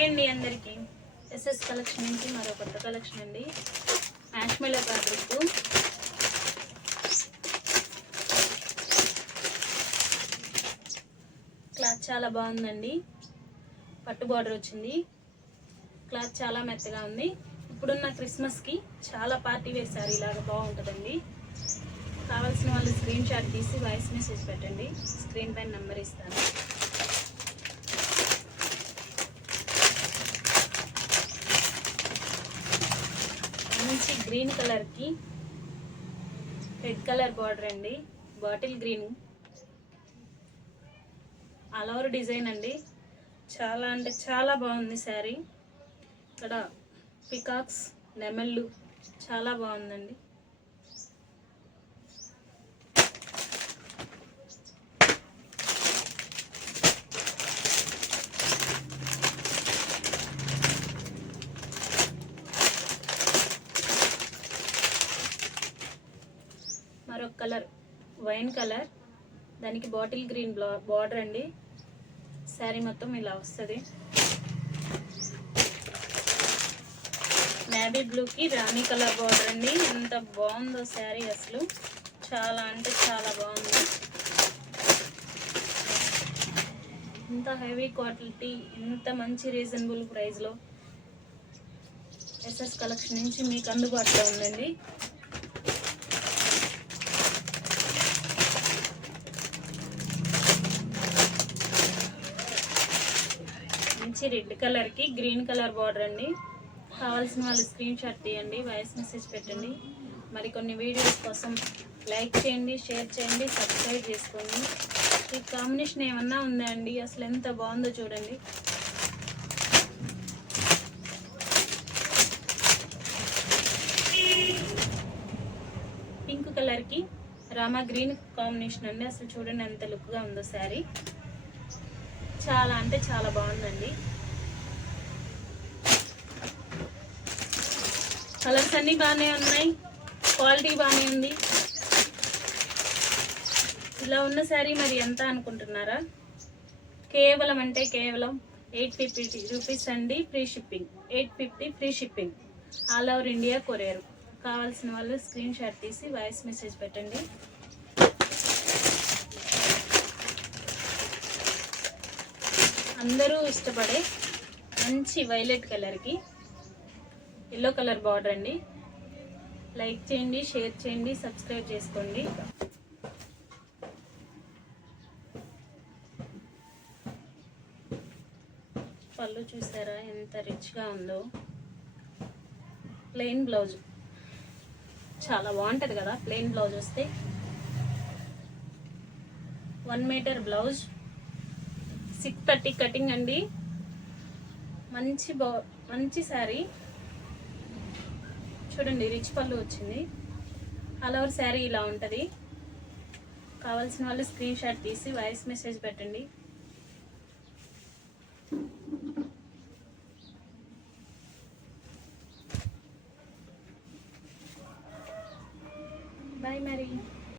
Hi అండి అందరికీ. SS collection నుంచి మరో కొత్త కలెక్షన్ అండి. మ్యాష్మెల్లో ఫ్యాబ్రిక్ క్లాత్ చాలా బాగుందండి. పట్టు బార్డర్ వచ్చింది. క్లాత్ చాలా మెత్తగా ఉంది. ఇప్పుడున్న క్రిస్మస్కి చాలా పార్టీ వేర్ శారీ లాగా బాగుంటుందండి. కావాల్సిన వాళ్ళు స్క్రీన్ షాట్ తీసి వాయిస్ మెసేజ్ పెట్టండి. స్క్రీన్ పైన నెంబర్ ఇస్తాను. మంచి గ్రీన్ కలర్కి రెడ్ కలర్ బార్డర్ అండి. Bottle green all over design అండి. చాలా అంటే చాలా బాగుంది శారీ. ఇక్కడ పికాక్స్ నెమళ్ళు చాలా బాగుందండి. మరొక కలర్ వైన్ కలర్, దానికి బాటిల్ గ్రీన్ బార్డర్ అండి. శారీ మొత్తం ఇలా వస్తుంది. నేవీ బ్లూకి రాణి కలర్ బార్డర్ అండి. ఎంత బాగుందో శారీ, అసలు చాలా అంటే చాలా బాగుంది. ఇంత హెవీ క్వాలిటీ, ఇంత మంచి రీజనబుల్ ప్రైస్లో ఎస్ఎస్ కలెక్షన్ నుంచి మీకు అందుబాటులో ఉందండి. మంచి రెడ్ కలర్కి గ్రీన్ కలర్ బార్డర్ అండి. కావాల్సిన వాళ్ళు స్క్రీన్ షాట్ తీయండి, వాయిస్ మెసేజ్ పెట్టండి. మరికొన్ని వీడియోస్ కోసం లైక్ చేయండి, షేర్ చేయండి, సబ్స్క్రైబ్ చేసుకోండి. ఈ కాంబినేషన్ ఏమన్నా ఉందా అండి? అసలు ఎంత బాగుందో చూడండి. పింక్ కలర్కి రామా గ్రీన్ కాంబినేషన్ అండి. అసలు చూడండి ఎంత లుక్గా ఉందో శారీ. చాలా అంటే చాలా బాగుందండి. కలర్స్ అన్నీ బాగానే ఉన్నాయి, క్వాలిటీ బాగానే ఉంది. ఇలా ఉన్న శారీ మరి ఎంత అనుకుంటున్నారా? కేవలం అంటే కేవలం 850 రూపీస్ అండి. Free shipping. 850 free shipping. All over India courier. కావాల్సిన వాళ్ళు స్క్రీన్ షాట్ తీసి వాయిస్ మెసేజ్ పెట్టండి. అందరూ ఇష్టపడే మంచి వైలెట్ కలర్కి ఎల్లో కలర్ బార్డర్ అండి. లైక్ చేయండి, షేర్ చేయండి, సబ్స్క్రైబ్ చేసుకోండి. పళ్ళు చూసారా ఎంత రిచ్గా ఉందో. ప్లెయిన్ బ్లౌజ్ చాలా బాగుంటుంది కదా ప్లెయిన్ బ్లౌజ్ వస్తే. 1 మీటర్ బ్లౌజ్, 630 కటింగ్ అండి. మంచి శారీ చూడండి, రిచ్ పళ్ళు వచ్చింది. ఆల్ ఓవర్ శారీ ఇలా ఉంటుంది. కావాల్సిన వాళ్ళు స్క్రీన్ షాట్ తీసి వాయిస్ మెసేజ్ పెట్టండి.